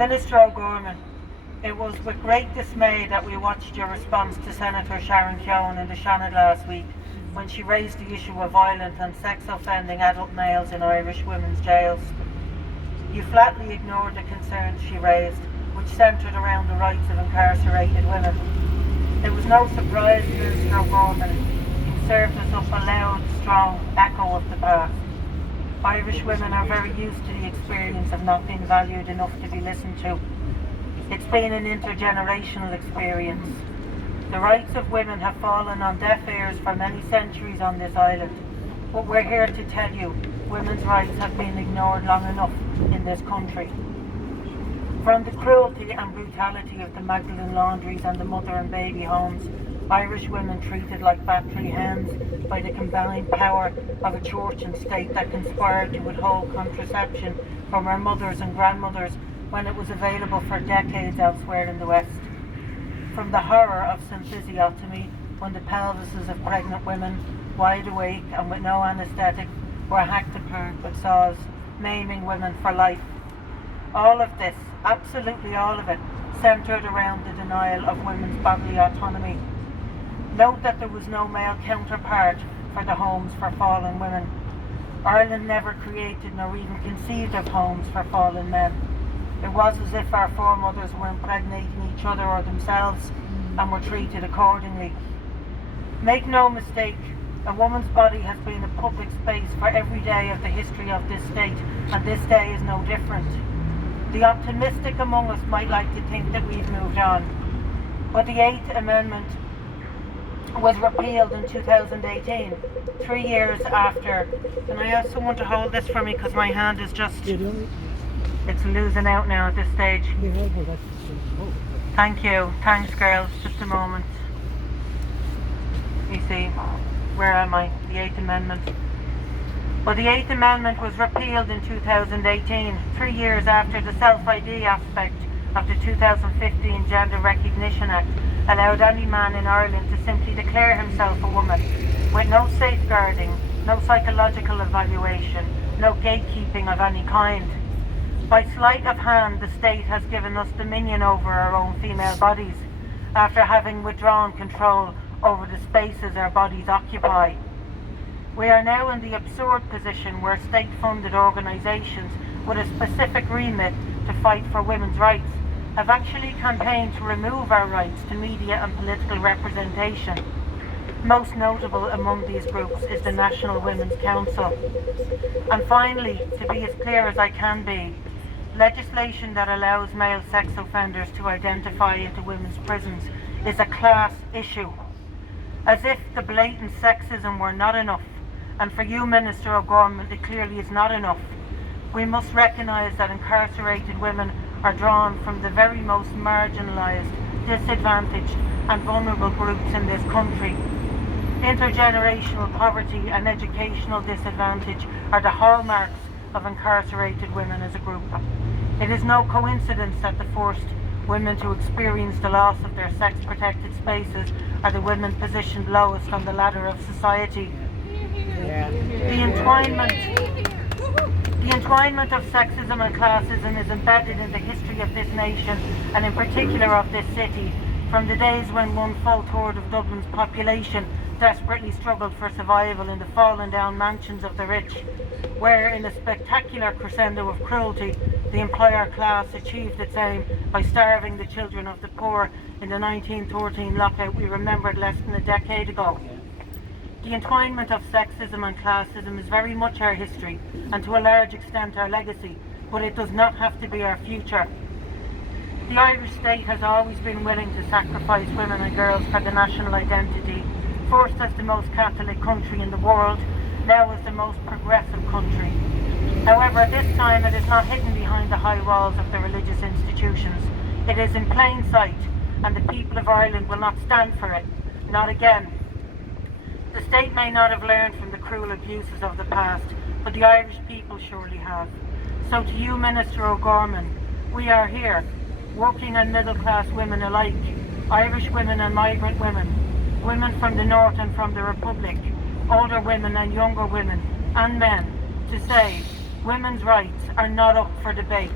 Minister O'Gorman, it was with great dismay that we watched your response to Senator Sharon Keown in the Shannon last week when she raised the issue of violent and sex-offending adult males in Irish women's jails. You flatly ignored the concerns she raised, which centred around the rights of incarcerated women. It was no surprise Minister O'Gorman served us up a loud, strong echo of the past. Irish women are very used to the experience of not being valued enough to be listened to. It's been an intergenerational experience. The rights of women have fallen on deaf ears for many centuries on this island, but we're here to tell you women's rights have been ignored long enough in this country. From the cruelty and brutality of the Magdalen laundries and the mother and baby homes, Irish women treated like battery hens by the combined power of a church and state that conspired to withhold contraception from our mothers and grandmothers when it was available for decades elsewhere in the West. From the horror of symphysiotomy, when the pelvises of pregnant women, wide awake and with no anaesthetic, were hacked apart with saws, maiming women for life. All of this, absolutely all of it, centred around the denial of women's bodily autonomy. Note that there was no male counterpart for the homes for fallen women. Ireland never created nor even conceived of homes for fallen men. It was as if our foremothers were impregnating each other or themselves and were treated accordingly. Make no mistake, a woman's body has been a public space for every day of the history of this state, and this day is no different. The optimistic among us might like to think that we've moved on, but the 8th Amendment was repealed in 2018, 3 years after. Can I ask someone to hold this for me, because my hand is just, it's losing out now at this stage. Thank you. Thanks, girls. Just a moment. You see, where am I? The 8th Amendment. Well, the 8th Amendment was repealed in 2018, 3 years after the self-ID aspect of the 2015 Gender Recognition Act allowed any man in Ireland to simply declare himself a woman, with no safeguarding, no psychological evaluation, no gatekeeping of any kind. By sleight of hand, the state has given us dominion over our own female bodies, after having withdrawn control over the spaces our bodies occupy. We are now in the absurd position where state-funded organisations with a specific remit to fight for women's rights have actually campaigned to remove our rights to media and political representation. Most notable among these groups is the National Women's Council. And finally, to be as clear as I can be, legislation that allows male sex offenders to identify into women's prisons is a class issue. As if the blatant sexism were not enough, and for you, Minister O'Gorman, it clearly is not enough, we must recognise that incarcerated women are drawn from the very most marginalised, disadvantaged and vulnerable groups in this country. Intergenerational poverty and educational disadvantage are the hallmarks of incarcerated women as a group. It is no coincidence that the first women to experience the loss of their sex-protected spaces are the women positioned lowest on the ladder of society. The entwinement of sexism and classism is embedded in the history of this nation, and in particular of this city, from the days when 1/4 of Dublin's population desperately struggled for survival in the fallen down mansions of the rich, where in a spectacular crescendo of cruelty, the employer class achieved its aim by starving the children of the poor in the 1913 lockout we remembered less than a decade ago. The entwinement of sexism and classism is very much our history, and to a large extent our legacy, but it does not have to be our future. The Irish state has always been willing to sacrifice women and girls for the national identity, first as the most Catholic country in the world, now as the most progressive country. However, this time it is not hidden behind the high walls of the religious institutions. It is in plain sight, and the people of Ireland will not stand for it, not again. The state may not have learned from the cruel abuses of the past, but the Irish people surely have. So to you, Minister O'Gorman, we are here, working and middle class women alike, Irish women and migrant women, women from the North and from the Republic, older women and younger women, and men, to say women's rights are not up for debate.